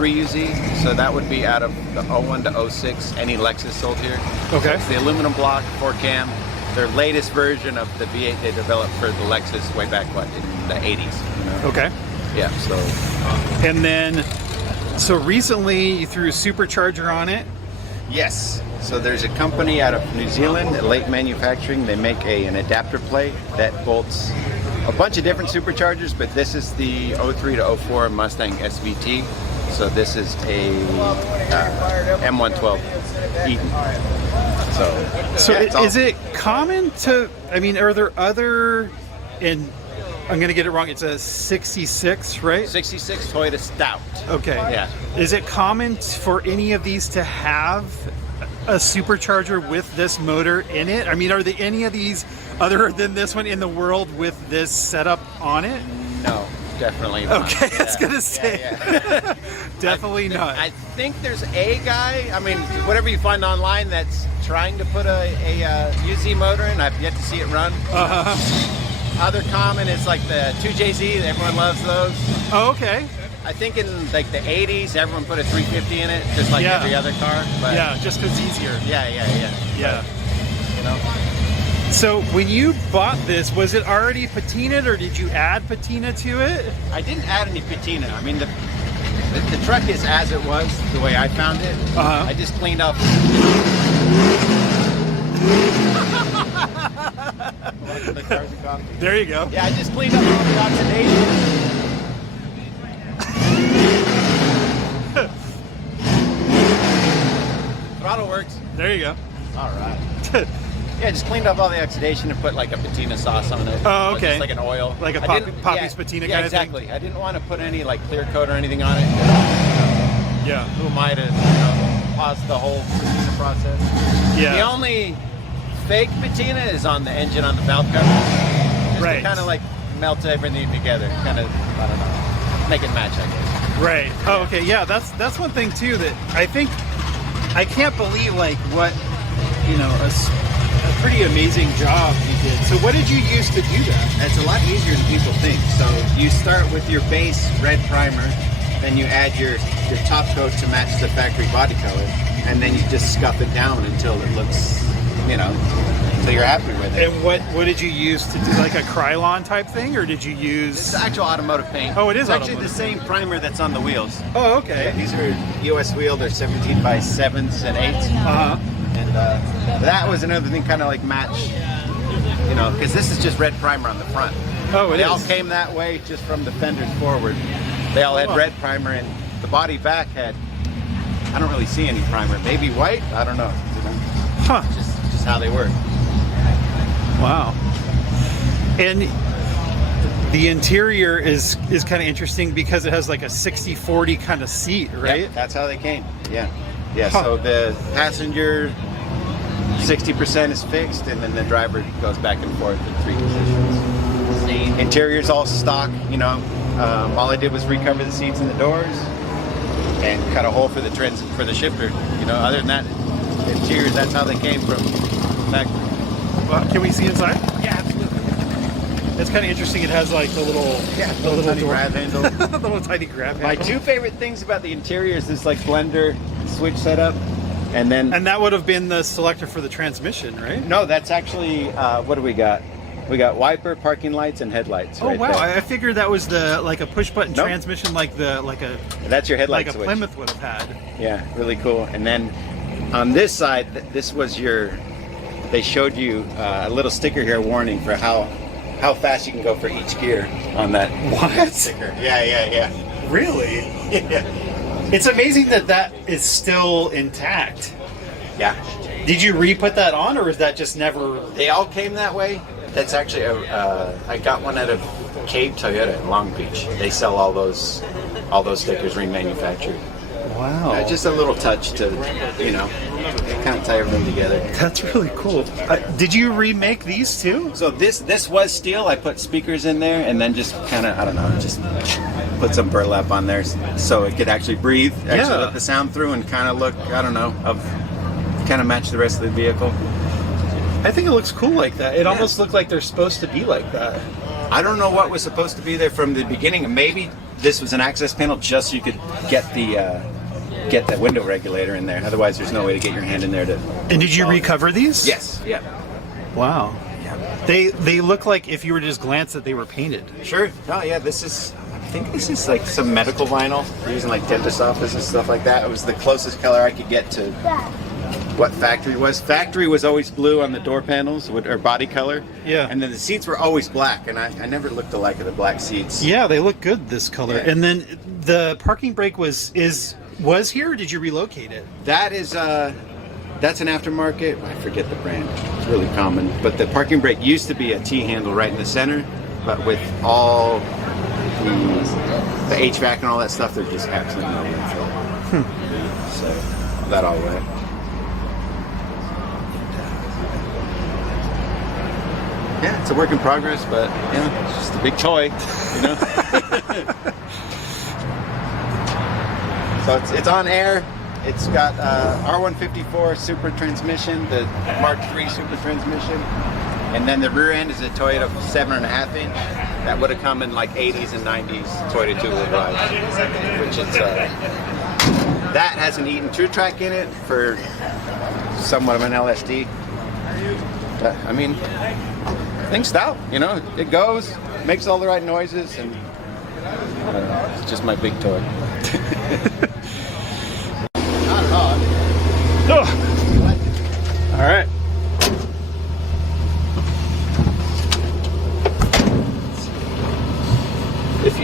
03 UZ, so that would be out of the 01 to 06, any Lexus sold here. Okay. It's the aluminum block, 4-cam, their latest version of the V8 they developed for the Lexus way back, what, in the 80s. You know? Okay. Yeah, so. And then, so recently you threw a supercharger on it. Yes. So there's a company out of New Zealand, Lake Manufacturing. They make an adapter plate that bolts a bunch of different superchargers, but this is the 03 to 04 Mustang SVT. So this is a M112 Eaton. So yeah, is it common to, I mean, are there other, and I'm going to get it wrong, it's a 66, right? 66 Toyota Stout. Okay. Yeah. Is it common for any of these to have a supercharger with this motor in it? I mean, are there any of these other than this one in the world with this setup on it? No, definitely not. Okay, I was gonna say. Yeah. Definitely not. I think there's a guy, I mean, whatever you find online that's trying to put a UZ motor in. I've yet to see it run. Other common is like the 2JZ, everyone loves those. Oh, okay. I think in like the 80s, everyone put a 350 in it, just like every other car. But yeah, just because it's easier. Yeah. But, you know. So when you bought this, was it already patinaed or did you add patina to it? I didn't add any patina. I mean, the truck is as it was, the way I found it. I just cleaned up. There you go. Yeah, I just cleaned up all the oxidation. Throttle works. There you go. All right. Yeah, just cleaned up all the oxidation and put like a patina sauce on it. Oh, okay. Just like an oil. Like a Poppy's patina kind of thing? Yeah, exactly. I didn't want to put any like clear coat or anything on it. Yeah. Who am I to pause the whole patina process? Yeah. The only fake patina is on the engine on the valve cover. Just to kind of like melt everything together. Kind of, I don't know, make it match, I guess. Right. Oh, okay. Yeah, that's one thing too that I think I can't believe like what, you know, a pretty amazing job you did. So what did you use to do that? It's a lot easier than people think. So you start with your base red primer, then you add your top coat to match the factory body color, and then you just scuff it down until it looks, you know, until you're happy with it. And what did you use to do, like a Krylon type thing, or did you use? It's actual automotive paint. Oh, it is. It's actually the same primer that's on the wheels. Oh, okay. Yeah, these are US wheel. They're 17 by 7s and 8s. And that was another thing, kind of like match, you know, because this is just red primer on the front. Oh, They all came that way just from the fenders forward. They all had red primer, and the body back had, I don't really see any primer. Maybe white? I don't know. You know? Huh. Just how they work. Wow. And the interior is kind of interesting because it has like a 60-40 kind of seat, right? Yeah, that's how they came. Yeah. So the passenger 60% is fixed, and then the driver goes back and forth in 3 positions. The interior's all stock, you know. All I did was recover the seats and the doors and cut a hole for the shifter. You know, other than that, the interiors, that's how they came from factory. Well, can we see inside? Yeah, absolutely. It's kind of interesting. It has like the little tiny door. grab handle. The little tiny grab handle. My 2 favorite things about the interior is this like blender switch setup, and that would have been the selector for the transmission, right? No, that's actually what do we got? We got wiper, parking lights, and headlights. Oh right wow! there. I figured that was like a push button transmission, like a that's your headlight like a switch. Plymouth would have had. Yeah, really cool. And then on this side, this was your. They showed you a little sticker here, warning for how fast you can go for each gear on that. What? Sticker. Yeah. Really? Yeah. It's amazing that is still intact. Yeah. Did you re-put that on, or is that just never? They all came that way. That's actually I got one out of Cave Toyota in Long Beach. They sell all those stickers remanufactured. Wow. Just a little touch to, you know, kind of tie everything together. That's really cool. Did you remake these too? So this was steel. I put speakers in there and then just kind of, I don't know, just put some burlap on there so it could actually breathe, actually let the sound through and kind of look, I don't know, kind of match the rest of the vehicle. I think it looks cool like that. It almost looked like they're supposed to be like that. I don't know what was supposed to be there from the beginning. Maybe this was an access panel just so you could get the window regulator in there. Otherwise, there's no way to get your hand in there to. And did you recover these? Yes. Yeah. Wow. They look like if you were to just glance that they were painted. Sure. Oh yeah, I think this is like some medical vinyl. They're using like dentist office and stuff like that. It was the closest color I could get to what factory was. Factory was always blue on the door panels, or body color. Yeah. And then the seats were always black, and I never looked alike of the black seats. Yeah, they look good this color. Yeah. And then the parking brake was here, or did you relocate it? That is that's an aftermarket. I forget the brand. It's really common. But the parking brake used to be a T-handle right in the center, but with all the HVAC and all that stuff, they're just absolutely no infill. So that all went. Yeah, it's a work in progress, but yeah, it's just a big toy, you know. So it's on air. It's got R154 Super transmission, the Mark III Super transmission, and then the rear end is a Toyota 7.5 inch. That would have come in like 80s and 90s Toyota two-wheel drive, which is that has an Eaton True Track in it for somewhat of an LSD. I mean, thing's stout, you know. It goes, makes all the right noises, and it's just my big toy. Oh. All right.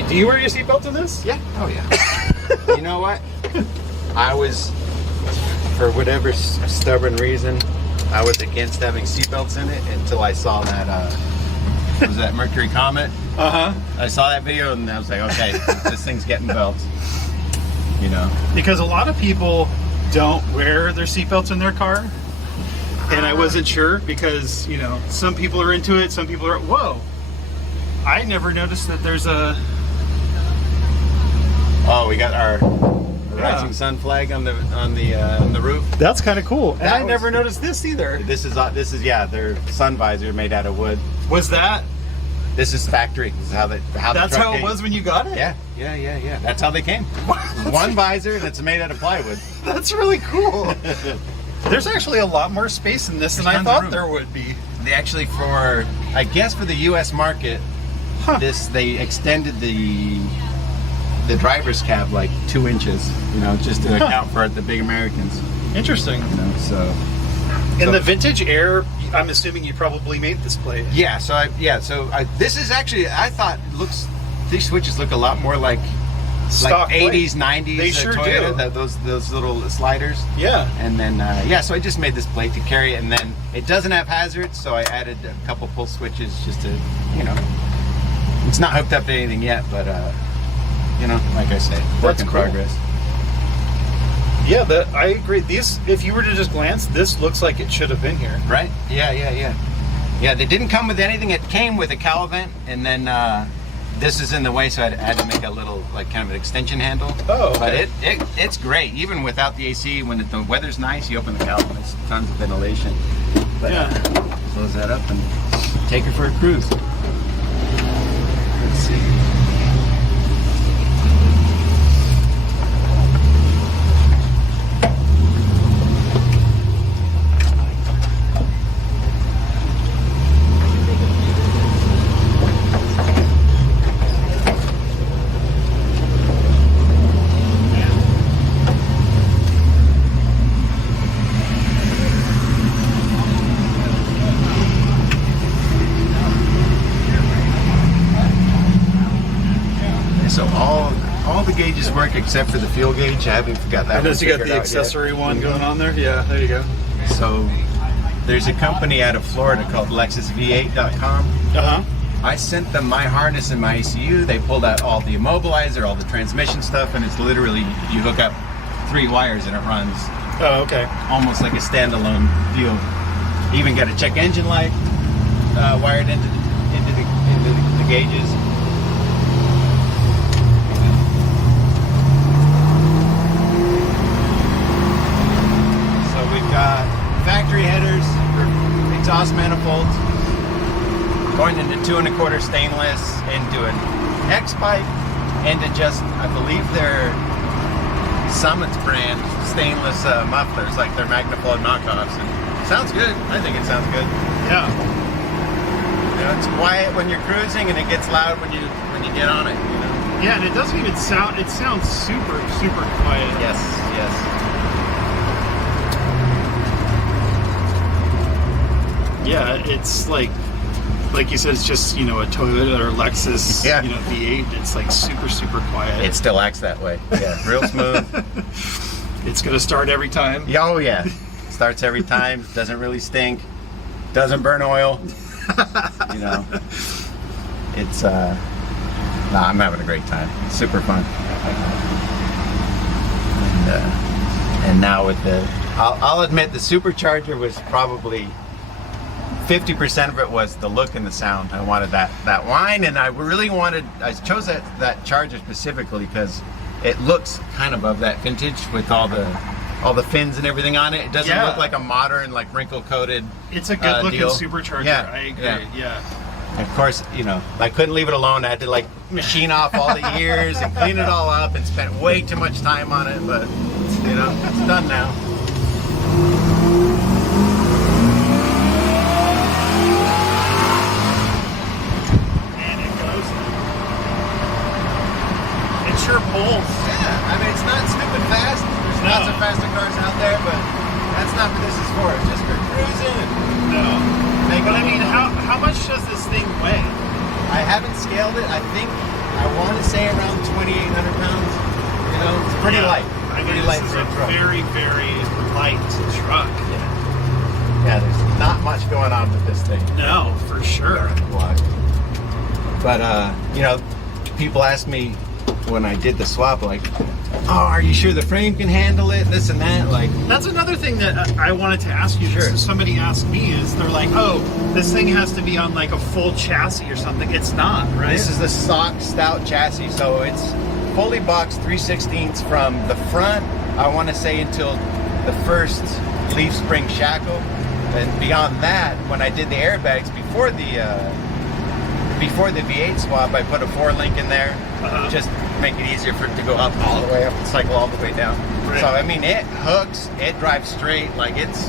Do you wear your seatbelt in this? Yeah. Oh yeah. You know what? I was, for whatever stubborn reason, I was against having seatbelts in it until I saw that. Was that Mercury Comet? I saw that video and I was like, okay, this thing's getting belts. You know. Because a lot of people don't wear their seatbelts in their car, and I wasn't sure because, you know, some people are into it, some people are. Whoa! I never noticed that there's a. Oh, we got our rising sun flag on the roof. That's kind of cool, and I was- never noticed this either. This is their sun visor made out of wood. Was that? This is factory. This is how the That's truck how it came. was when you got it. Yeah. That's how they came. One visor that's made out of plywood. That's really cool. There's actually a lot more space in this than I tons of thought room. there would be. They actually, for the U.S. market, they extended the driver's cab like 2 inches, you know, just to account for the big Americans. Interesting. You know, so. In the vintage Air, I'm assuming you probably made this plate. Yeah. This is actually, I thought these switches look a lot more like Stock 80s, plate. 90s They sure Toyota, do. those little sliders. Yeah. And then, so I just made this plate to carry it, and then it doesn't have hazards, so I added a couple pull switches just to, you know, it's not hooked up to anything yet, but, you know, like I say, work That's in cool. progress. Yeah, I agree. These, if you were to just glance, this looks like it should have been here. Right? Yeah. Yeah, they didn't come with anything. It came with a cowl vent, and then this is in the way, so I had to make a little, like, kind of an extension handle. Oh, okay. But it's great. Even without the AC, when the weather's nice, you open the cowl vent, there's tons of ventilation. But, Yeah. Close that up and take her for a cruise. Let's see. So all the gauges work except for the fuel gauge. I haven't got that. I noticed you got figured the out accessory yet. one going on there. Yeah, there you go. So there's a company out of Florida called LexusV8.com. I sent them my harness and my ECU. They pulled out all the immobilizer, all the transmission stuff, and it's literally, you hook up 3 wires and it runs Oh, okay. almost like a standalone deal. Even got a check engine light wired into the gauges. So we've got factory headers for exhaust manifolds, going into 2 1/4 stainless, into an X pipe, into just, I believe they're Summit's brand stainless mufflers, like their Magnaflow knockoffs. And sounds good. I think it sounds good. Yeah. You know, it's quiet when you're cruising, and it gets loud when you get on it. You know. Yeah, and it doesn't even sound. It sounds super quiet. Yes. Yes. Yeah, it's like you said, it's just, you know, a Toyota or Lexus, Yeah. you know, V8. It's like super quiet. It still acts that way. Yeah, real smooth. It's gonna start every time. Yeah, oh yeah. Starts every time. Doesn't really stink. Doesn't burn oil. You know. It's I'm having a great time. It's super fun. And now with the, I'll admit the Supercharger was probably 50% of it was the look and the sound. I wanted that whine, and I really wanted, I chose that Charger specifically because it looks kind of that vintage with all the fins and everything on it. It doesn't look like a modern, like wrinkle coated. It's a good looking deal. Supercharger. Yeah, I agree. yeah. Of course, you know, I couldn't leave it alone. I had to like machine off all the years and clean it all up, and spent way too much time on it, but you know, it's done now. And it goes. It sure pulls. Yeah, I mean, it's not stupid fast. There's lots of faster cars out there, but that's not what this is for. It's just for cruising and But I mean, how much does this thing weigh? I haven't scaled it. I think I want to say around 2,800 pounds. You know, it's pretty light. I mean, Pretty this light is for a a truck. very light truck. Yeah, there's not much going on with this thing. No, for sure. But you know, people ask me when I did the swap, like, oh, are you sure the frame can handle it? This and that, like. That's another thing that I wanted to ask you. Sure. Somebody asked me, is they're like, oh, this thing has to be on like a full chassis or something. It's not, right? This is the stock Stout chassis, so it's fully boxed 3/16 from the front, I want to say, until the first leaf spring shackle. And beyond that, when I did the airbags before the V8 swap, I put a 4-link in there, just to make it easier for it to go up all the way up and cycle all the way down. Right. So I mean, it hooks, it drives straight, like it's,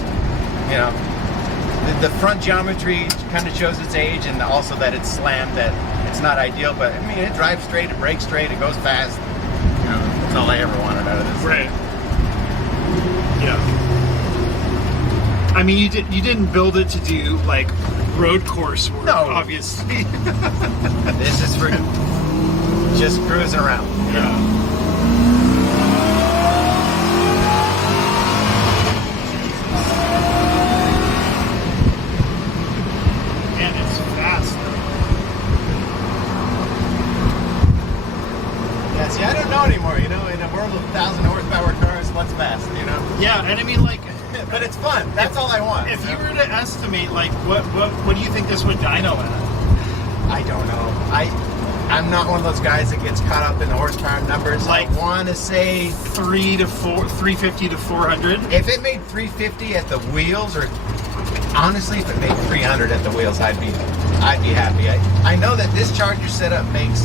you know, the front geometry kind of shows its age, and also that it's slammed, that it's not ideal, but I mean, it drives straight, it brakes straight, it goes fast. You know, that's all I ever wanted out of this. Right. Yeah. I mean, you didn't build it to do like road course work, No. obviously. This is for just cruising around. Yeah. And it's fast. Yeah, see, I don't know anymore, you know, in a world of 1,000 horsepower cars, what's fast, you know? Yeah, and I mean, like, But it's fun, that's all I want. if you were to estimate, like, what do you think this would dyno at? I don't know. I'm not one of those guys that gets caught up in the horsepower numbers. Like, I want to say 350 to 400. if it made 350 at the wheels, or honestly, if it made 300 at the wheels, I'd be happy. I know that this Charger setup makes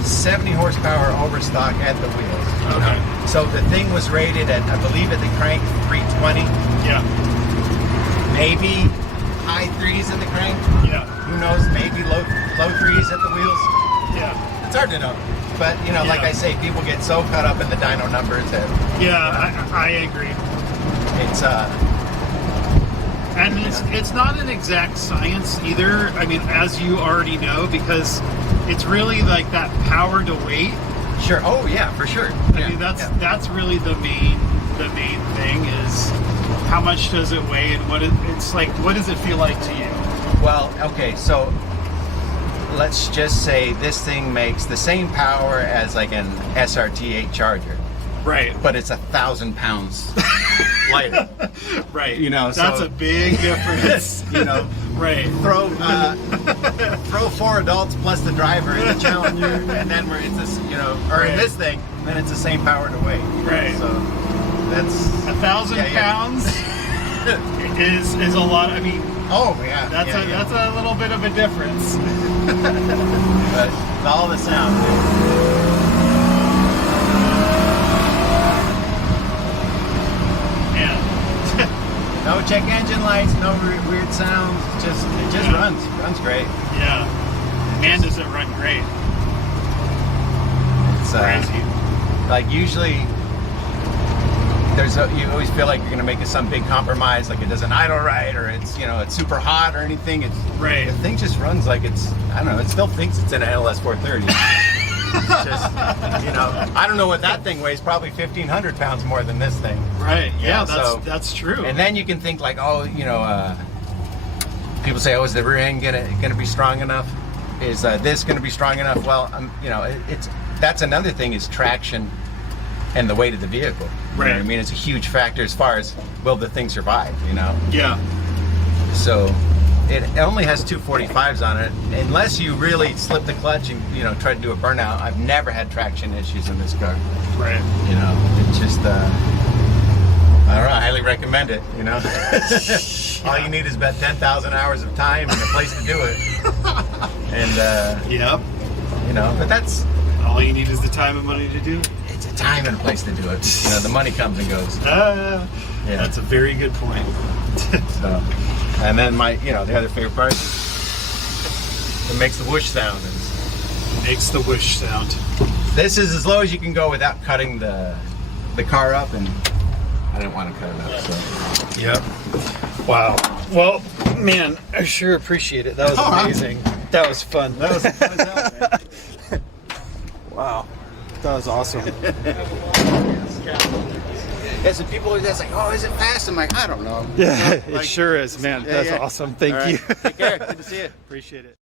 70 horsepower overstock at the wheels. you Okay. know? So the thing was rated at, I believe, at the crank 320, Yeah. maybe high threes at the crank. Yeah. Who knows? Maybe low threes at the wheels. Yeah. It's hard to know. But you know, like Yeah. I say, people get so caught up in the dyno numbers that Yeah, I agree. it's And it's not an exact science either. I mean, as you already know, because it's really like that power to weight. sure. Oh yeah, for sure. I mean, that's really the main thing is how much does it weigh, and what does it feel like to you? Well, okay, so let's just say this thing makes the same power as like an SRT8 Charger, Right. but it's 1,000 pounds lighter. Right. You know, that's so- a big difference. You know, Right. throw 4 adults plus the driver in the Challenger, and then it's this, you know, or in Right. this thing, then it's the same power to weight. Right. So that's 1,000 Yeah. pounds is a lot. I mean, oh yeah. that's yeah. that's a little bit of a difference. But it's all the sound. check engine lights, no weird sounds. It just runs great. Yeah. Man, does it run great. It's Crazy. like usually you always feel like you're gonna make some big compromise, like it doesn't idle right, or it's it's super hot or anything. It's Right. The thing just runs like it's, I don't know. It still thinks it's an LS 430. It's just I don't know what that thing weighs. Probably 1,500 pounds more than this thing. Right. Yeah, so, that's true. And then you can think like, oh, people say, oh, is the rear end gonna be strong enough? Is this gonna be strong enough? Well, that's another thing, is traction and the weight of the vehicle. You know what I mean? It's a huge factor as far as, will the thing survive, Yeah. So it only has 245s on it. Unless you really slip the clutch and try to do a burnout, I've never had traction issues in this car. Right. It's just I don't know, I highly recommend it. All you need is about 10,000 hours of time and a place to do it. And Yep. but that's, All you need is the time and money to do it. it's a time and a place to do it. The money comes and goes. Yeah. Yeah. That's a very good point. So, and then the other favorite part, it makes the whoosh sound. Makes the whoosh sound. This is as low as you can go without cutting the car up, and I didn't want to cut it up. So. Yep. Wow. Well, man, I sure appreciate it. That was amazing. That was fun. That was fun as hell, man. Wow. That was awesome. Yeah, so people always ask, like, oh, is it fast? I'm like, I don't know. Yeah, it sure is, man. That's awesome. Thank you. Take care. Good to see you. Appreciate it.